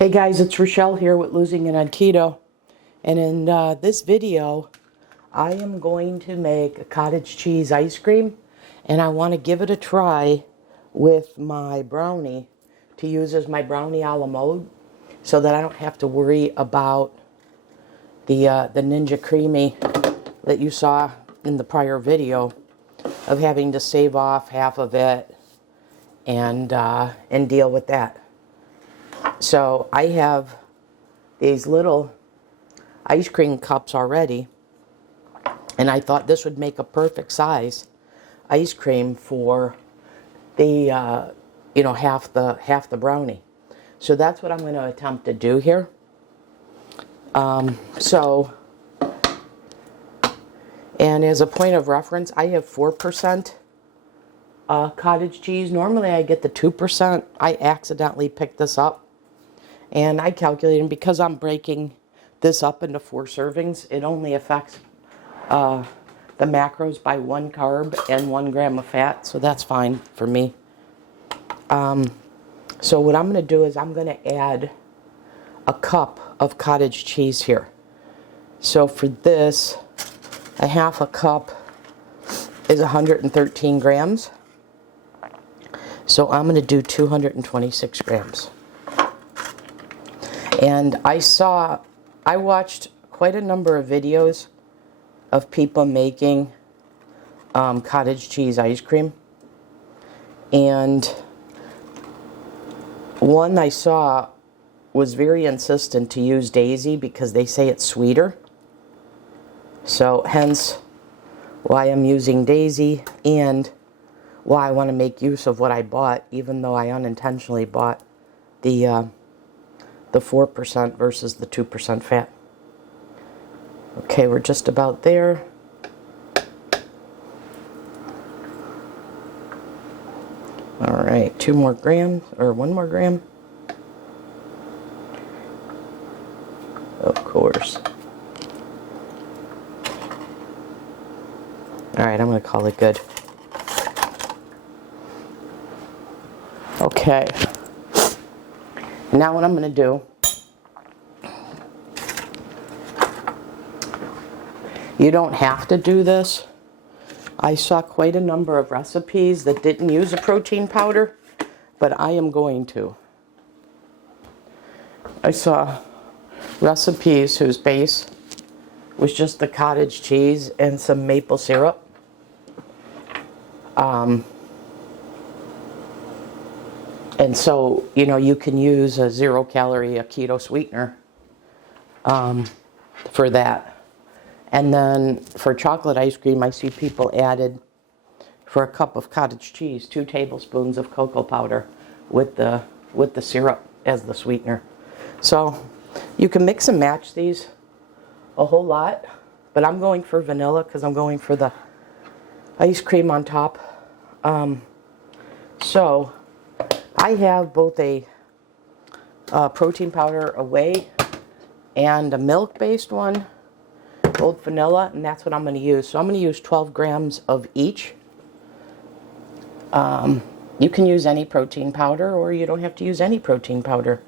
Hey guys, it's Rochelle here with Losing It on Keto. And in this video, I am going to make a cottage cheese ice cream. And I want to give it a try with my brownie to use as my brownie a la mode, so that I don't have to worry about the Ninja Creami that you saw in the prior video of having to save off half of it and deal with that. So I have these little ice cream cups already, and I thought this would make a perfect size ice cream for the half the brownie. So that's what I'm going to attempt to do here. And as a point of reference, I have 4% cottage cheese. Normally I get the 2%. I accidentally picked this up. And I calculated, because I'm breaking this up into 4 servings, it only affects the macros by 1 carb and 1 gram of fat. So that's fine for me. So what I'm going to do is I'm going to add a cup of cottage cheese here. So for this, a half a cup is 113 grams. So I'm going to do 226 grams. And I watched quite a number of videos of people making cottage cheese ice cream. And one I saw was very insistent to use Daisy because they say it's sweeter. So hence why I'm using Daisy, and why I want to make use of what I bought, even though I unintentionally bought the 4% versus the 2% fat. Okay, we're just about there. All right, 2 more grams, or 1 more gram. Of course. All right, I'm going to call it good. Okay. Now what I'm going to do, you don't have to do this. I saw quite a number of recipes that didn't use a protein powder, but I am going to. I saw recipes whose base was just the cottage cheese and some maple syrup. And so, you can use a 0-calorie, a keto sweetener for that. And then for chocolate ice cream, I see people added, for a cup of cottage cheese, 2 tablespoons of cocoa powder with the syrup as the sweetener. So you can mix and match these a whole lot, but I'm going for vanilla because I'm going for the ice cream on top. So I have both a protein powder, a Whey, and a milk-based one, old vanilla, and that's what I'm going to use. So I'm going to use 12 grams of each. You can use any protein powder, or you don't have to use any protein powder.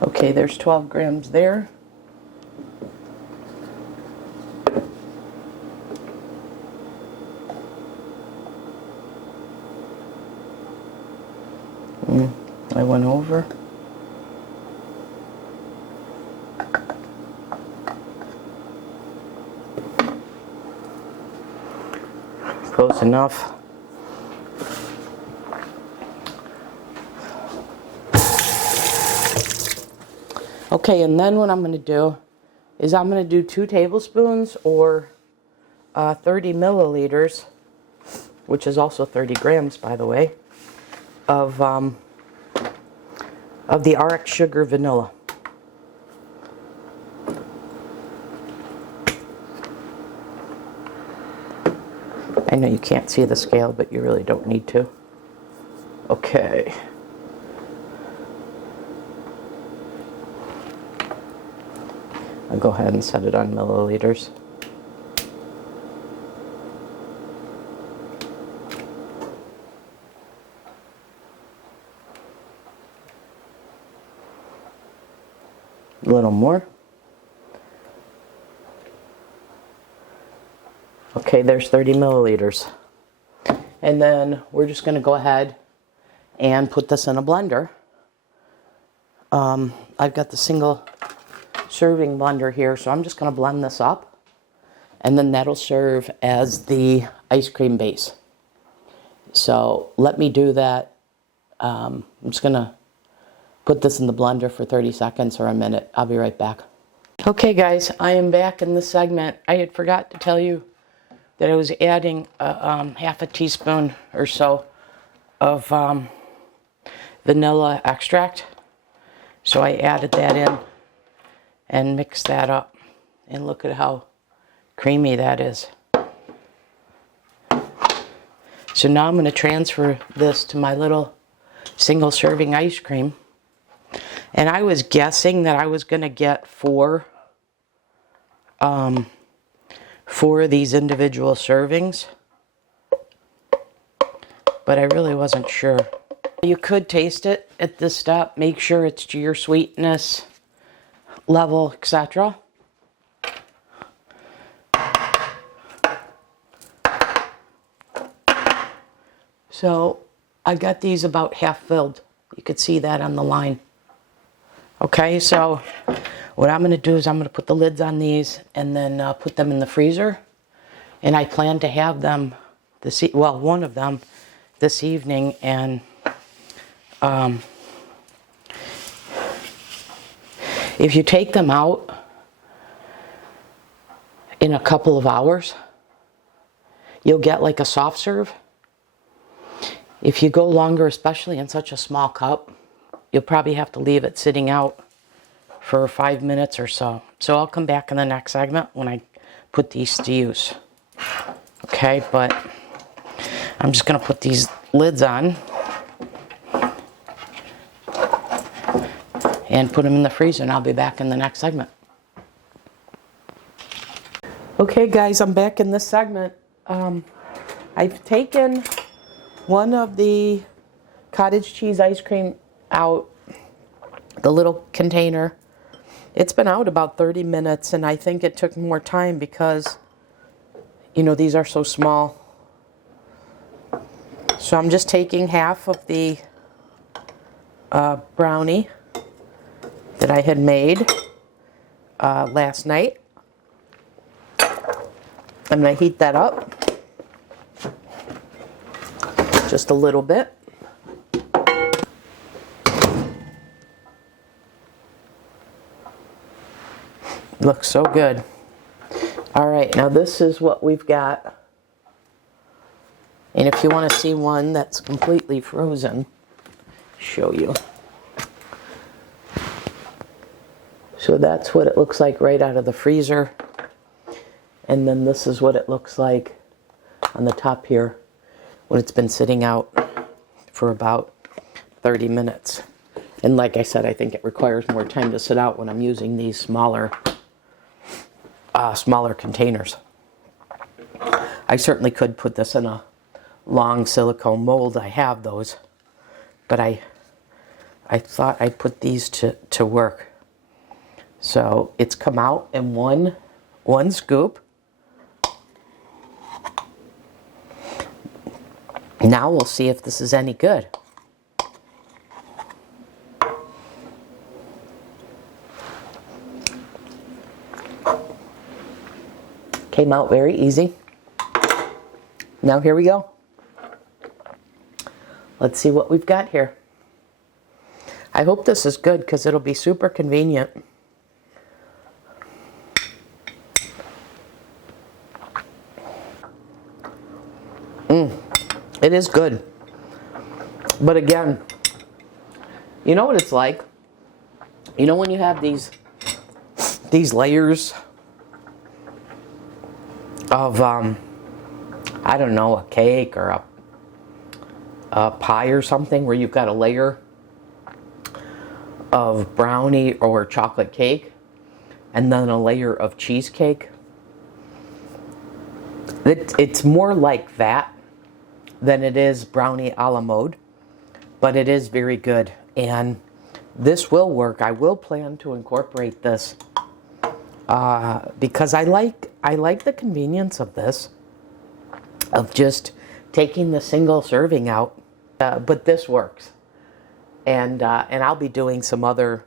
Okay, there's 12 grams there. I went over. Close enough. Okay, and then what I'm going to do is I'm going to do 2 tablespoons or 30 milliliters, which is also 30 grams, by the way, of the RX Sugar Vanilla. I know you can't see the scale, but you really don't need to. Okay. I'll go ahead and set it on milliliters. A little more. Okay, there's 30 milliliters. And then we're just going to go ahead and put this in a blender. I've got the single serving blender here, so I'm just going to blend this up. And then that'll serve as the ice cream base. So let me do that. I'm just going to put this in the blender for 30 seconds or a minute. I'll be right back. Okay guys, I am back in this segment. I had forgot to tell you that I was adding half a teaspoon or so of vanilla extract. So I added that in and mixed that up. And look at how creamy that is. So now I'm going to transfer this to my little single serving ice cream. And I was guessing that I was going to get four of these individual servings, but I really wasn't sure. You could taste it at this step, make sure it's to your sweetness level, etc. So I got these about half filled. You could see that on the line. Okay, so what I'm going to do is I'm going to put the lids on these and then put them in the freezer. And I plan to have them, one of them this evening. And if you take them out in a couple of hours, you'll get like a soft serve. If you go longer, especially in such a small cup, you'll probably have to leave it sitting out for 5 minutes or so. So I'll come back in the next segment when I put these to use. Okay, but I'm just going to put these lids on and put them in the freezer, and I'll be back in the next segment. Okay guys, I'm back in this segment. I've taken one of the cottage cheese ice cream out, the little container. It's been out about 30 minutes, and I think it took more time because, you know, these are so small. So I'm just taking half of the brownie that I had made last night. I'm going to heat that up just a little bit. Looks so good. All right, now this is what we've got. And if you want to see one that's completely frozen, show you. So that's what it looks like right out of the freezer. And then this is what it looks like on the top here when it's been sitting out for about 30 minutes. And like I said, I think it requires more time to sit out when I'm using these smaller containers. I certainly could put this in a long silicone mold. I have those, but I thought I'd put these to work. So it's come out in one scoop. Now we'll see if this is any good. Came out very easy. Now here we go. Let's see what we've got here. I hope this is good because it'll be super convenient. It is good. But again, you know what it's like? You know when you have these layers of, I don't know, a cake or pie or something where you've got a layer of brownie or chocolate cake and then a layer of cheesecake. It's more like that than it is brownie a la mode, but it is very good, and this will work. I will plan to incorporate this because I like the convenience of this, of just taking the single serving out. But this works, and I'll be doing some other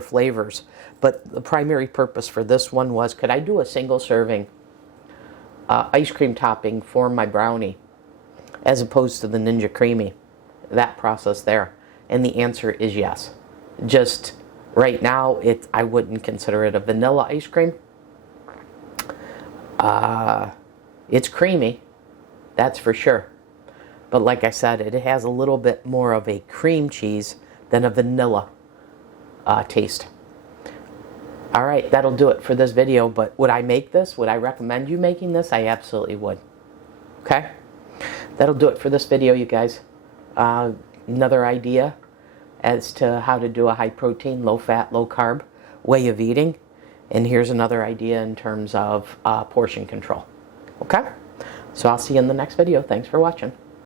flavors. But the primary purpose for this one was, could I do a single serving ice cream topping for my brownie, as opposed to the Ninja Creami, that process there? And the answer is yes. Just right now, I wouldn't consider it a vanilla ice cream. It's creamy, that's for sure. But like I said, it has a little bit more of a cream cheese than a vanilla taste. All right, that'll do it for this video. But would I make this? Would I recommend you making this? I absolutely would. Okay? That'll do it for this video, you guys. Another idea as to how to do a high protein, low fat, low carb way of eating. And here's another idea in terms of portion control. Okay? So I'll see you in the next video. Thanks for watching.